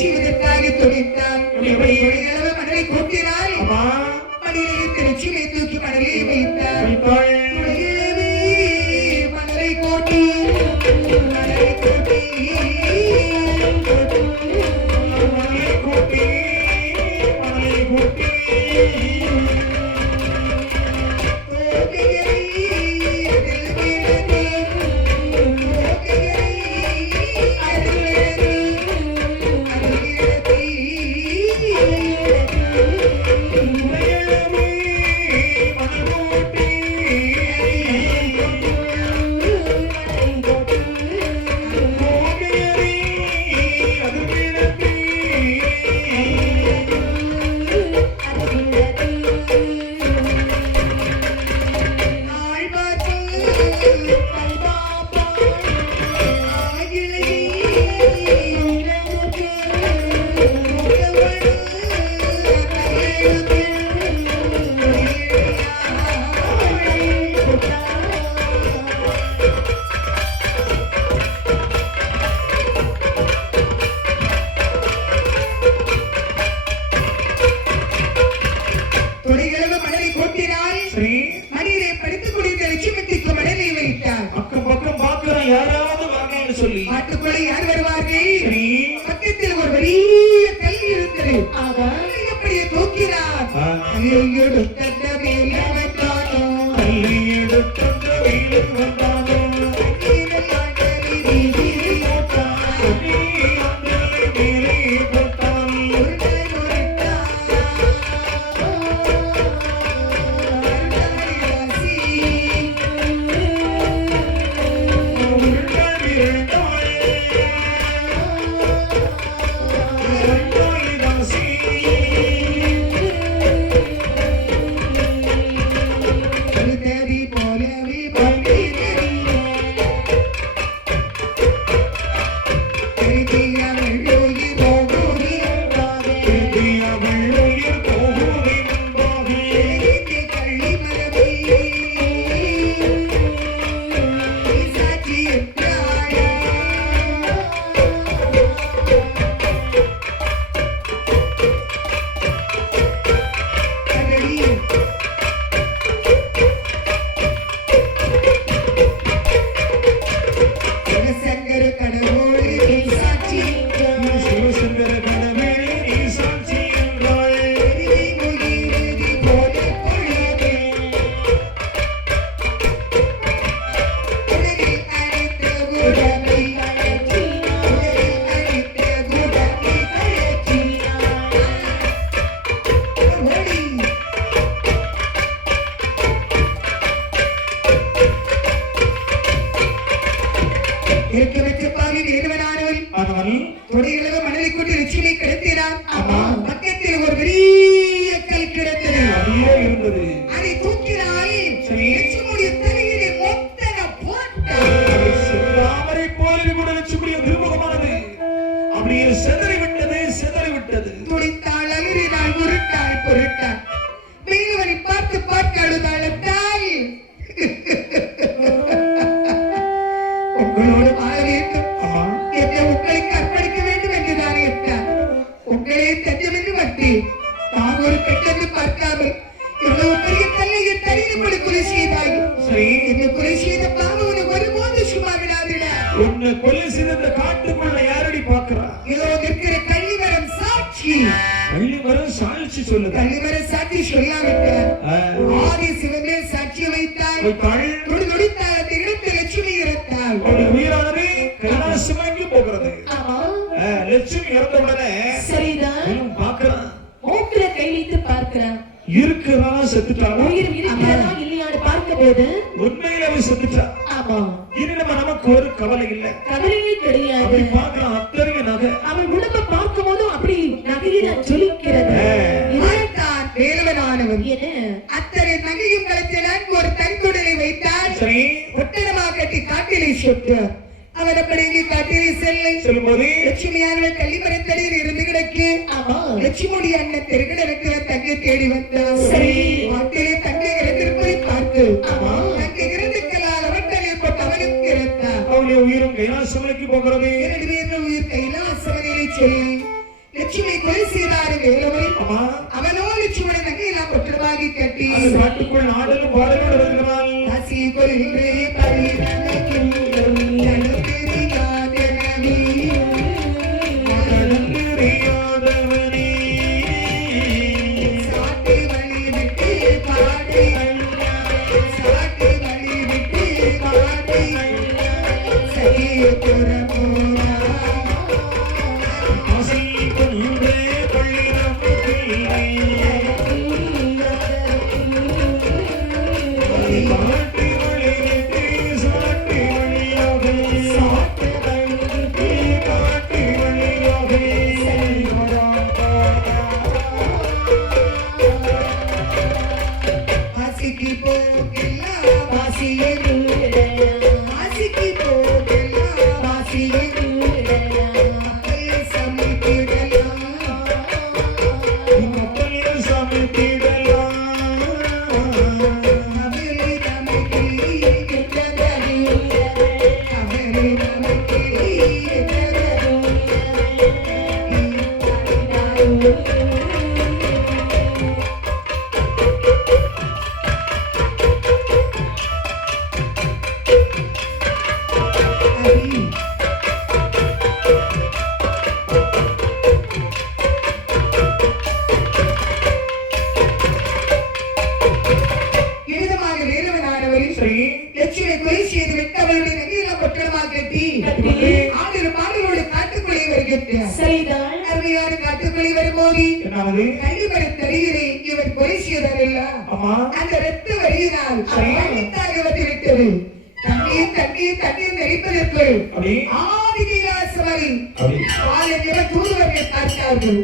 செய்வதற்காக துடித்தான். மணலை கூட்டினாள். மணியை திருச்சியை தூக்கி மணலை வைத்தாள். மணலை கூட்டி மணலை கூட்டி மணலை கூட்டி மணலை கூட்டி பாட்டுக்குள்ளே யார் வருவார்கள்? பக்கத்தில் ஒரு பெரிய கல் இருந்தது. அப்படியே தூக்கினார். பக்கத்தில் ஒரு பெரிய கல் கிடந்தது. அதை தூக்கினாய். லட்சுமியுடைய தலையிலே மொத்தன போட்டாரை போல கூட லட்சுமியுடைய திருமுகமானது அப்படியே செதறிவிட்டது. துடித்தாள், அலறினாள், உருட்டாள், பொருட்டாள். வேலுவனை பார்த்து பார்த்து அழுதாள். தாய், உங்களோடு வாழ வேண்டும், என்னை உங்களுக்கு அர்ப்பணிக்க வேண்டும் என்றுதான் இருந்தார். உங்களே தஞ்சம் என்று வட்டி நான் ஒரு பெண்ணென்று பார்க்காமல் இவ்வளவு பெரிய தலையை தனிப்படி கொலை செய்தாய். என்னை கொலை செய்த பாவம் உனக்கு ஒருபோது சும்மா விடாதுடா. உன்னை கொலை செய்த காட்டுக்குள்ள யாரடி பார்க்கிறா? இதோ இருக்கிற கள்ளிமரம் சாட்சி. கள்ளிமரம் சாட்சி சொல்லுது. கள்ளிமரம் சாட்சி சொல்லாவிட்டார். ஆதி சிவமே சாட்சி வைத்தார். துடித்தார். அந்த இடத்தில் லட்சுமி இருந்தால் உயிரானது கைலாசமாகி போகிறது. லட்சுமி இறந்த உடனே சரிதான் பார்க்கிறான். மூக்கில கை வைத்து பார்க்கிறான். இருக்கிறா செத்துட்டானா? உயிர் இருக்கிறதா இல்லையான்னு பார்க்கும்போது உண்மையில அவன் செத்துட்டா. ஆமா. இனி நமக்கு ஒரு கவலை இல்லை. கவலையே கிடையாது. அப்படி பார்க்கிறான். அத்தனை நகை அவன் உடம்ப பார்க்கும்போது அப்படி நகையில ஜொலிக்கிறது. இதுதான் வேலவனானவன். அத்தனை நகையும் கலத்தினால் ஒரு தன்குடலை வைத்தார். சரி. ஒட்டனமாக கட்டி காட்டிலே சுட்டார். அவர் அப்படியே காட்டிலே செல்லும்போது லட்சுமியான கள்ளிமரத்தடியில் இருந்து கிடக்கு. லட்சுமியுடைய அண்ணன் தெருகிடக்கிற தங்கை தேடி வந்தார். சரி. காட்டிலே தங்கை இறந்திருப்பதை பார்த்து தங்கை இறந்துக்கலால் அவட்டலை போட்டு அவனுக்கு இறந்தார். அவனுடைய உயிரும் கைலாசமலைக்கு போகிறது. 2 பேரும் உயிர் கைலாசமலையை சொல்லி லட்சுமி கொலை செய்தாரு வேலவரை. ஆமா. அவனோ லட்சுமண நகையெல்லாம் பத்திரமாகி கட்டி காட்டுக்குள் நாடலும் பாடலோடு வருகிறான். காசி கொல்லே பரிதனக்கில் நடுத்தெரியாதனவி நடுத்தெரியாதவனே சாட்டு வழி விட்டு பாடி சாட்டு வழி விட்டு பாடி சரிய புறமோரா ஆசை கொன்றே பள்ளிரம்பில்லை காட்டு வழியிட்டு சாட்டு வழியாக காட்டு வழியாக ஆசிக்கு போகெல்லாம் வாசியே ஆசிக்கு போகெல்லாம் வாசியே மக்கள் சமைத்திடலாம் மக்கள் சமைத்திடலாம் அவரை நமக்கு எத்தகரு அவரை நமக்கு எத்தகரு எழுதமாக வேலவனானவரில் சரி. லட்சுமி கொலை செய்து விட்டு அவளுடைய நகையெல்லாம் பத்திரமாக கட்டி ஆண்டொரு பாடலோடு காட்டுக்குள்ளே வருகின்றார். சரிதான். அருமையான காட்டுக்குள்ளே வரும்போது என்னாவது? கள்ளிமரத் தடியிலே இவர் கொலை செய்தாரல்ல, ஆமா. அந்த இரத்த வழியினால் சரி. பள்ளத்தாக வந்துவிட்டது. தண்ணீர் தண்ணீர் தண்ணீர் நெறிப்பதற்கு அப்படி ஆதி கைலாசவரை அப்படி தூதுவர்கள் பார்த்தார்கள்.